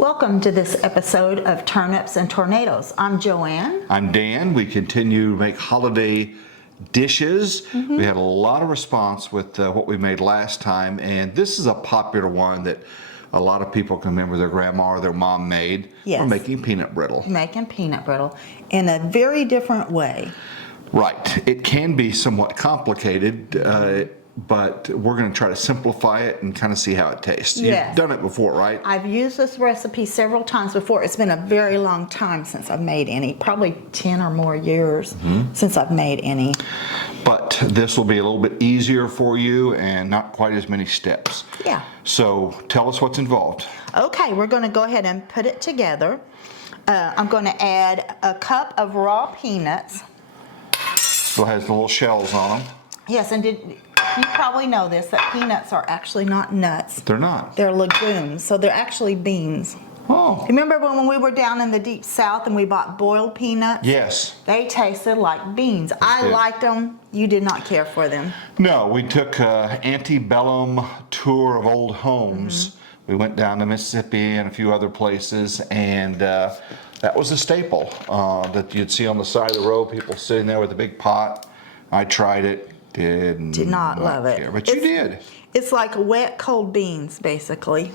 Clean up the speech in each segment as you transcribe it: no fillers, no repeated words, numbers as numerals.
Welcome to this episode of Turnips and Tornadoes. I'm Joanne. I'm Dan. We continue to make holiday dishes. We had a lot of response with what we made last time, and this is a popular one that a lot of people can remember their grandma or their mom made. Yes. We're making peanut brittle. Making peanut brittle in a very different way. Right. It can be somewhat complicated, but we're going to try to simplify it and kind of see how it tastes. Yes. You've done it before, right? I've used this recipe several times before. It's been a very long time since I've made any, probably 10 or more years since I've made any. But this will be a little bit easier for you and not quite as many steps. Yeah. So tell us what's involved. Okay, we're going to go ahead and put it together. I'm going to add a cup of raw peanuts. Still has the little shells on them. Yes, and you probably know this, that peanuts are actually not nuts. They're not. They're legumes, so they're actually beans. Oh. Remember when we were down in the deep south and we bought boiled peanuts? Yes. They tasted like beans. I liked them. You did not care for them. No, we took an antebellum tour of old homes. We went down to Mississippi and a few other places, and that was a staple that you'd see on the side of the road, people sitting there with a big pot. I tried it. Did not love it. Care, but you did. It's like wet cold beans, basically.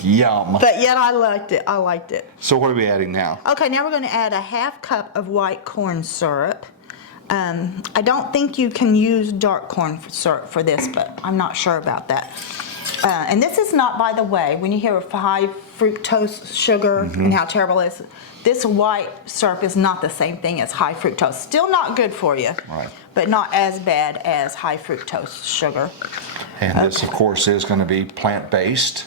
Yum. But yet I liked it. I liked it. So what are we adding now? Okay, now we're going to add a half cup of white corn syrup. I don't think you can use dark corn syrup for this, but I'm not sure about that. And this is not, by the way, when you hear of high fructose sugar and how terrible it is, this white syrup is not the same thing as high fructose. Still not good for you, Right. but not as bad as high fructose sugar. And this, of course, is going to be plant-based.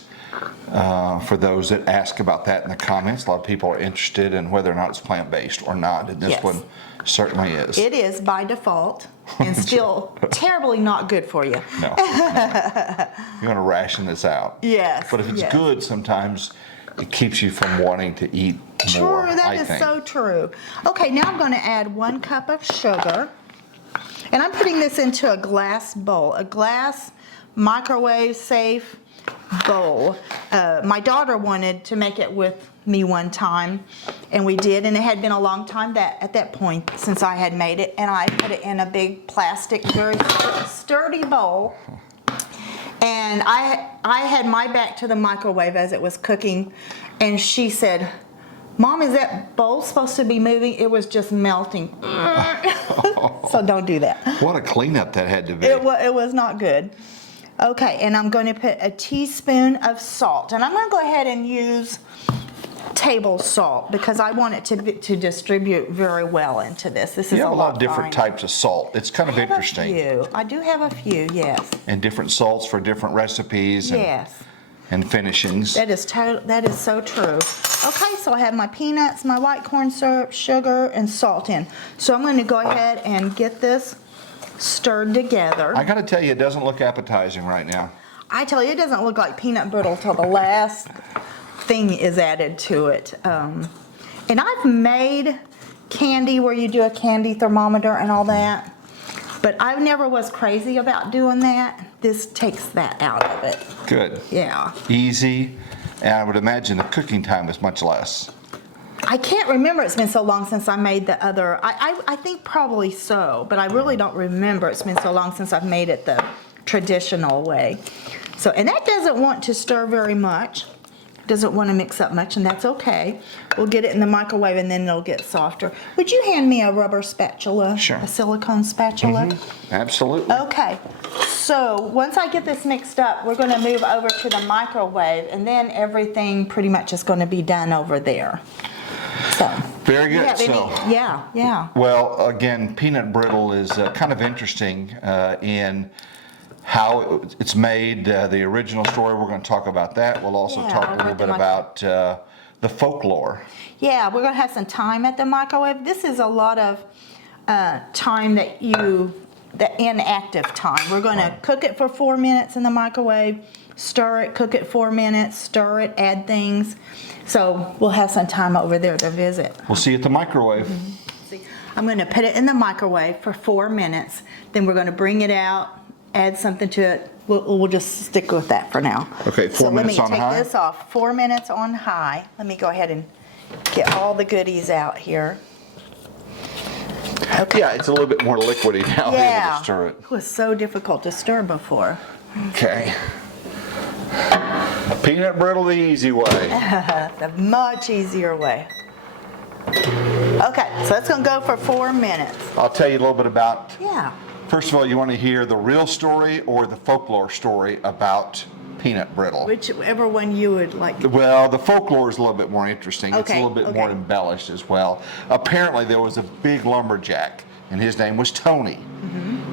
For those that ask about that in the comments, a lot of people are interested in whether or not it's plant-based or not, and this one certainly is. It is by default, and still terribly not good for you. No. You're going to ration this out. Yes. But if it's good, sometimes it keeps you from wanting to eat more. True, that is so true. Okay, now I'm going to add 1 cup of sugar. And I'm putting this into a glass bowl, a glass microwave safe bowl. My daughter wanted to make it with me one time, and we did, and it had been a long time at that point since I had made it, and I put it in a big plastic, very sturdy bowl. And I had my back to the microwave as it was cooking, and she said, "Mom, is that bowl supposed to be moving?" It was just melting. So don't do that. What a cleanup that had to be. It was not good. Okay, and I'm going to put a teaspoon of salt, and I'm going to go ahead and use table salt because I want it to distribute very well into this. This is You have a lot of finer. different types of salt. It's kind of interesting. I do have a few, yes. And different salts for different recipes and finishings. That is so true. Okay, so I have my peanuts, my white corn syrup, sugar, and salt in. So I'm going to go ahead and get this stirred together. I got to tell you, it doesn't look appetizing right now. I tell you, it doesn't look like peanut brittle till the last thing is added to it. And I've made candy where you do a candy thermometer and all that, but I never was crazy about doing that. This takes that out of it. Good. Yeah. Easy, and I would imagine the cooking time is much less. I can't remember. It's been so long since I made the other. I think probably so, but I really don't remember. It's been so long since I've made it the traditional way. So, and that doesn't want to stir very much. Doesn't want to mix up much, and that's okay. We'll get it in the microwave, and then it'll get softer. Would you hand me a rubber spatula? Sure. A silicone spatula? Absolutely. Okay. So once I get this mixed up, we're going to move over to the microwave, and then everything pretty much is going to be done over there. So. Very good. Yeah. Well, again, peanut brittle is kind of interesting in how it's made. The original story, we're going to talk about that. We'll also talk a little bit about the folklore. Yeah, we're going to have some time at the microwave. This is a lot of time the inactive time. We're going to cook it for 4 minutes in the microwave, stir it, cook it 4 minutes, stir it, add things. So we'll have some time over there to visit. We'll see you at the microwave. I'm going to put it in the microwave for 4 minutes. Then we're going to bring it out, add something to it, we'll just stick with that for now. Okay, 4 minutes on So let me high? take this off. 4 minutes on high. Let me go ahead and get all the goodies out here. Okay. Yeah, it's a little bit more liquidy now. Able Yeah. to stir it. It was so difficult to stir before. Okay. Peanut brittle the easy way. The much easier way. Okay, so that's gonna go for 4 minutes. I'll tell you a little bit about, Yeah. first of all, you want to hear the real story or the folklore story about peanut brittle? Whichever one you would like. Well, the folklore is a little bit more interesting. It's a Okay, little bit more okay. embellished as well. Apparently, there was a big lumberjack, and his name was Tony.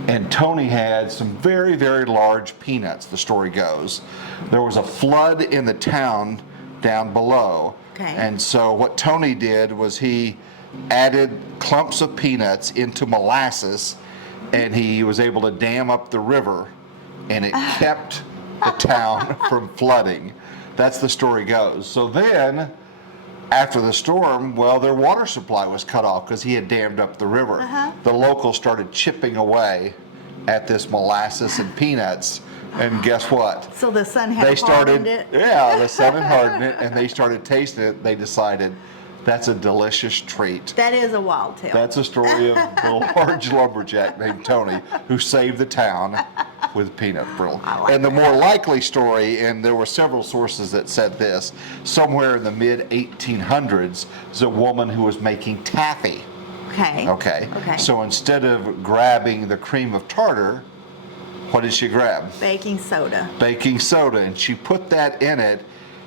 And Tony had some very, very large peanuts, the story goes. There was a flood in the town down below. Okay. And so what Tony did was he added clumps of peanuts into molasses, and he was able to dam up the river, and it kept the town from flooding. That's the story goes. So then, after the storm, well, their water supply was cut off because he had dammed up the river. The locals started chipping away at this molasses and peanuts, and guess what? So the sun had They started, hardened it. yeah, the sun had hardened it, and they started tasting it. They decided that's a delicious treat. That is a wild tale. That's a story of the large lumberjack named Tony who saved the town with peanut brittle. And the more likely story, and there were several sources that said this, somewhere in the mid 1800s, is a woman who was making taffy. Okay. Okay. Okay. So instead of grabbing the cream of tartar, what did she grab? Baking soda. Baking soda, and she put that in it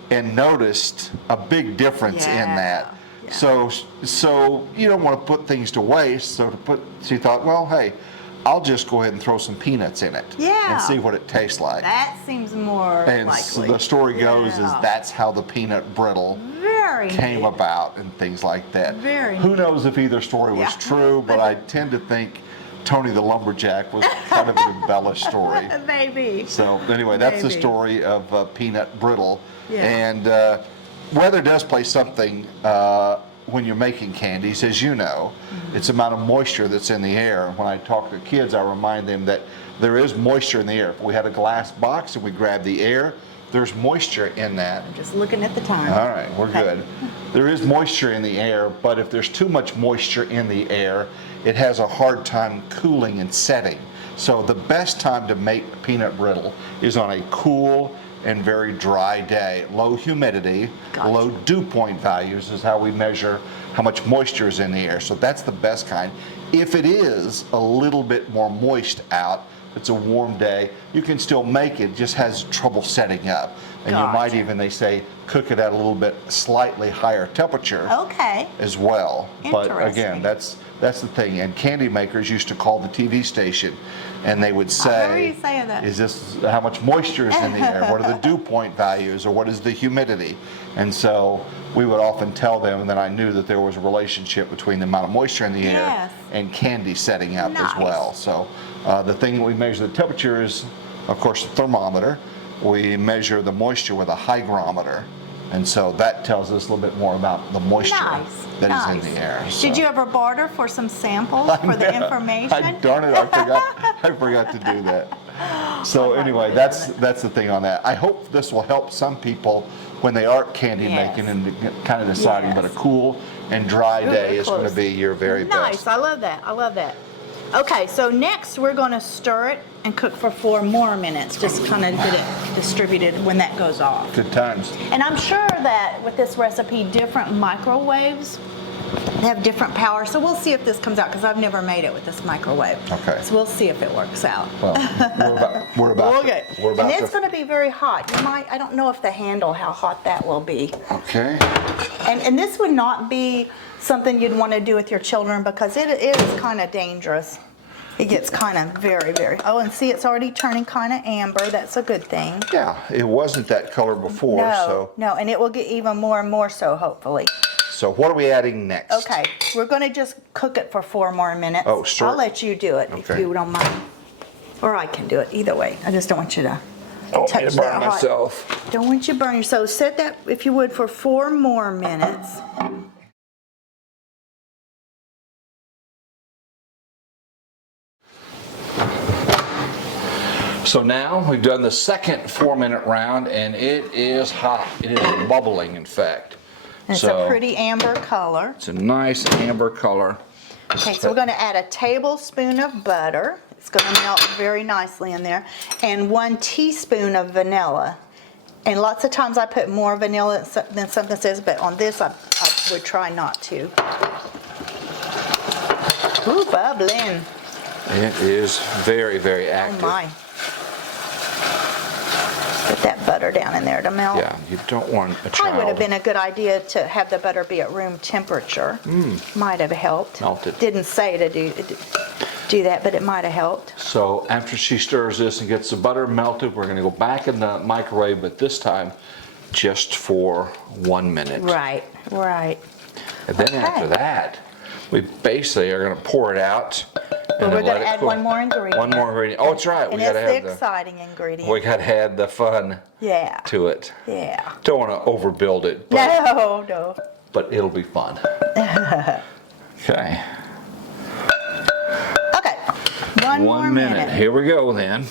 and noticed a big difference in Yeah, that. yeah. So you don't want to put things to waste. So she thought, well, hey, I'll just go ahead and throw some peanuts in it Yeah. and see what it tastes like. That seems more And so likely. the story goes is Yeah. that's how the peanut brittle Very came neat. about and things like that. Very Who neat. knows if either story was Yeah. true, but I tend to think Tony the lumberjack was kind of an embellished story. Maybe. So anyway, that's the Maybe. story of peanut brittle. Yeah. And weather does play something when you're making candies, as you know. It's the amount of moisture that's in the air. When I talk to kids, I remind them that there is moisture in the air. If we had a glass box and we grab the air, there's moisture in that. Just looking at the time. All right, we're Okay. good. There is moisture in the air, but if there's too much moisture in the air, it has a hard time cooling and setting. So the best time to make peanut brittle is on a cool and very dry day. Low humidity, Gotcha. low dew point values is how we measure how much moisture is in the air. So that's the best kind. If it is a little bit more moist out, it's a warm day, you can still make it, just has trouble setting up. And you might Gotcha. even, they say, cook it at a little bit slightly higher temperature Okay. as well. But again, Interesting. that's the thing. And candy makers used to call the TV station and they would say, remember you saying that. is this how much moisture is in the air? What are the dew point values, or what is the humidity? And so we would often tell them, and then I knew that there was a relationship between the amount of moisture in the air Yes. and candy setting up as Nice. well. So the thing we measure the temperature is, of course, the thermometer. We measure the moisture with a hygrometer. And so that tells us a little bit more about the moisture Nice. that nice. is in the air. Did So- you ever barter for some samples for the information? Darn it, I forgot to do that. So anyway, that's the thing on that. I hope this will help some people when they aren't candy Yes. making and kind of deciding, but a Yes. cool and dry Ooh, day we're is going to close. be your very Nice. best. I love that. I love that. Okay, so next we're going to stir it and cook for 4 more minutes. Just kind of get it distributed when that goes off. Good times. And I'm sure that with this recipe, different microwaves have different power. So we'll see if this comes out, because I've never made it with this microwave. Okay. So we'll see if it works out. Well, we're about Okay. we're And about it's to. going to be very hot. You might, I don't know if the handle, how hot that will be. Okay. And this would not be something you'd want to do with your children, because it is kind of dangerous. It gets kind of very, very, oh, and see, it's already turning kind of amber. That's a good thing. Yeah, it wasn't that color before, No, no, and it will get even more and more so, hopefully. so what are we adding next? Okay, we're going to just cook it for 4 more minutes. Oh, sure. I'll let you do it if Okay. you don't mind. Or I can do it, either way. I just don't want you to Don't touch need to burn that hot. myself. Don't want you to burn yourself. Set that, if you would, for 4 more minutes. So now we've done the second 4-minute round, and it is hot. It is bubbling, in fact. And it's a pretty amber color. It's a nice amber color. Okay, so we're going to add a tablespoon of butter. It's going to melt very nicely in there. And 1 teaspoon of vanilla. And lots of times I put more vanilla than something says, but on this I would try not to. Ooh, bubbling. It is very, very active. Oh my. Put that butter down in there to melt. Yeah, you don't want a child. Probably would have been a good idea to have the butter be at room temperature. Might have helped. Melted. Didn't say to do that, but it might have helped. So after she stirs this and gets the butter melted, we're going to go back in the microwave, but this time just for 1 minute. Right, right. And then after that, we basically are going to pour it out. But we're going to add one more ingredient. One more ingredient. Oh, that's right. And We got to it's have the exciting ingredient. We got to add the fun Yeah. to it. Yeah. Don't want to overbuild it, but, No. but it'll be fun. Okay. Okay. One more minute. Here we go then.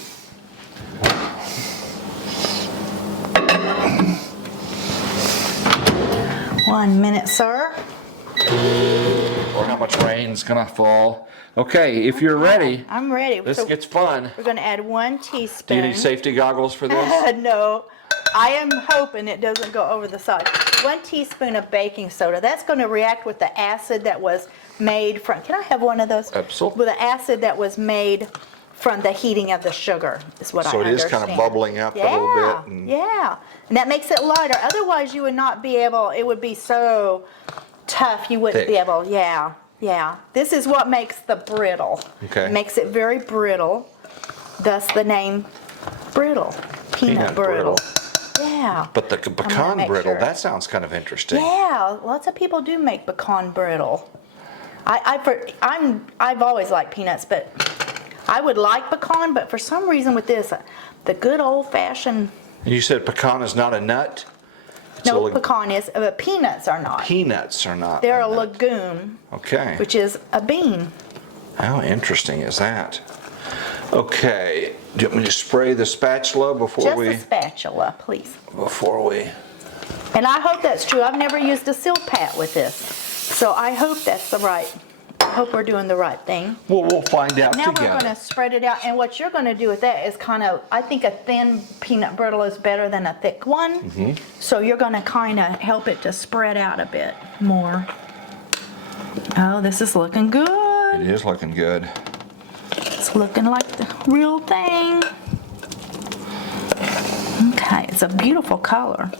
One minute, sir. Or how much rain's gonna fall. Okay, if you're ready, I'm ready. this So gets fun. we're going to add 1 Do teaspoon. you need safety goggles for this? No. I am hoping it doesn't go over the side. 1 teaspoon of baking soda. That's going to react with the acid that was made from, can I have one of those? Absolutely. With the acid that was made from the heating of the sugar, is what I So it is understand. kind of bubbling up a little bit. And Yeah, and that makes it lighter. Otherwise, you would not be able, it would be so tough, you wouldn't be Thick. able, yeah. This is what makes the brittle. Okay. It makes it very brittle, thus the name brittle, peanut brittle. Yeah. But the gonna pecan make brittle, sure. that sounds kind of interesting. Yeah, lots of people do make pecan brittle. I've always liked peanuts, but I would like pecan, but for some reason with this, the good old-fashioned, And you said pecan is not a nut? It's no, a pecan is, but peanuts are not. Peanuts are not. They're a nut. legume, Okay. which is a bean. How interesting is that? Okay. Do you want me to spray the spatula before Just we? a spatula, please. Before we. And I hope that's true. I've never used a seal pat with this, so I hope that's the right. I hope we're doing the right thing. Well, we'll find out Now together. we're going to spread it out, and what you're going to do with that is kind of, I think a thin peanut brittle is better than a thick one. Mm-hmm. So you're going to kind of help it to spread out a bit more. Oh, this is looking good. It is looking good. It's looking like the real thing. Okay, it's a beautiful color.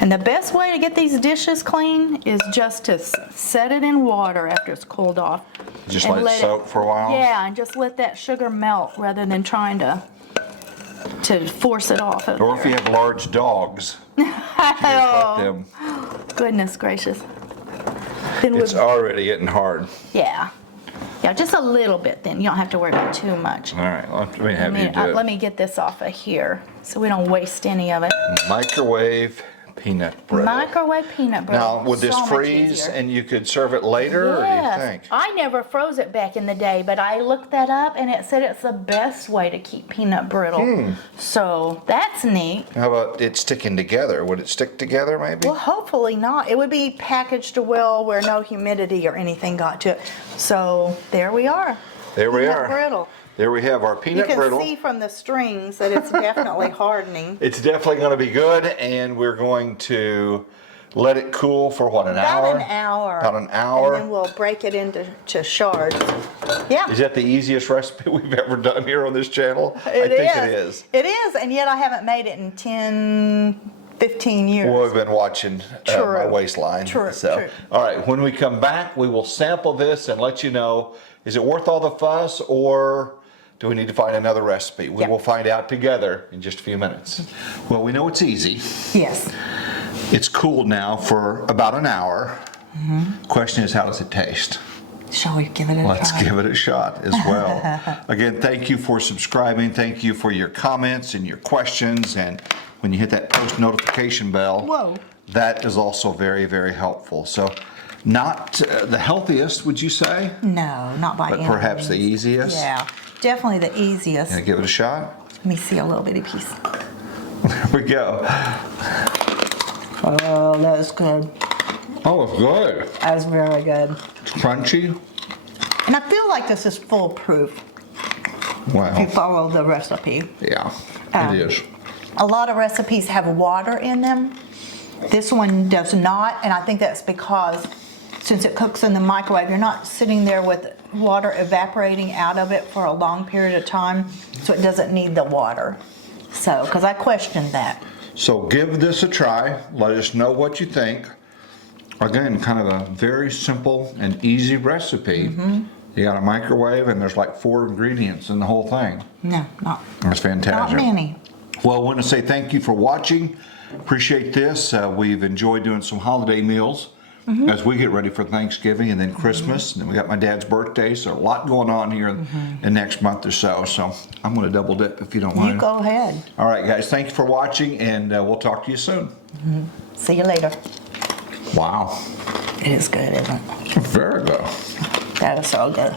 And the best way to get these dishes clean is just to set it in water after it's cooled off. Just And let it soak for a while? Yeah, and just let that sugar melt rather than trying to force it off of Or if you there. have large dogs, you just let them. Goodness gracious. Then It's we'll, already getting hard. yeah, just a little bit then. You don't have to worry about too much. All right, let me have you do it. Let me get this off of here so we don't waste any of it. Microwave peanut brittle. Microwave peanut brittle. Now, would this So much freeze easier. and you could serve it later, or do you Yes. think? I never froze it back in the day, but I looked that up and it said it's the best way to keep peanut brittle. So that's neat. How about it sticking together? Would it stick together maybe? Well, hopefully not. It would be packaged well where no humidity or anything got to it. So there we are. There we Peanut are. brittle. There we have our You peanut can brittle. see from the strings that it's definitely hardening. It's definitely going to be good, and we're going to let it cool for what, an About hour? an hour. About an hour. And then we'll break it into shards. Yeah. Is that the easiest recipe we've ever done here on this channel? I think it is. It is, and yet I haven't made it in 10, 15 years. Well, we've been watching my True. waistline. True, So, true. all right, when we come back, we will sample this and let you know, is it worth all the fuss, or do we need to find another recipe? We Yeah. will find out together in just a few minutes. Well, we know it's easy. Yes. It's cooled now for about an hour. Question is, how does it taste? Shall we give it a Let's try? give it a shot as well. Again, thank you for subscribing. Thank you for your comments and your questions. And when you hit that post notification bell, Whoa. that is also very, very helpful. So not the healthiest, would you say? No, not by But any perhaps the means. easiest? Yeah. definitely the easiest. Gonna give it a shot? Let me see a little bitty piece. There we go. Oh, that is good. Oh, it's good. That is very good. It's crunchy. And I feel like this is foolproof if you Wow. follow the recipe. Yeah, it is. A lot of recipes have water in them. This one does not, and I think that's because since it cooks in the microwave, you're not sitting there with water evaporating out of it for a long period of time, so it doesn't need the water. So, because I questioned that. So give this a try. Let us know what you think. Again, kind of a very simple and easy recipe. You got a microwave and there's like 4 ingredients in the whole thing. No, not, It's fantastic. not many. Well, I want to say thank you for watching. Appreciate this. We've enjoyed doing some holiday meals as we get ready for Thanksgiving and then Christmas. And then we got my dad's birthday, so a lot going on here in the next month or so. So I'm going to double dip if you don't mind. You go ahead. All right, guys. Thank you for watching, and we'll talk to you soon. See you later. Wow. It is good, isn't it? Very good. That is so good.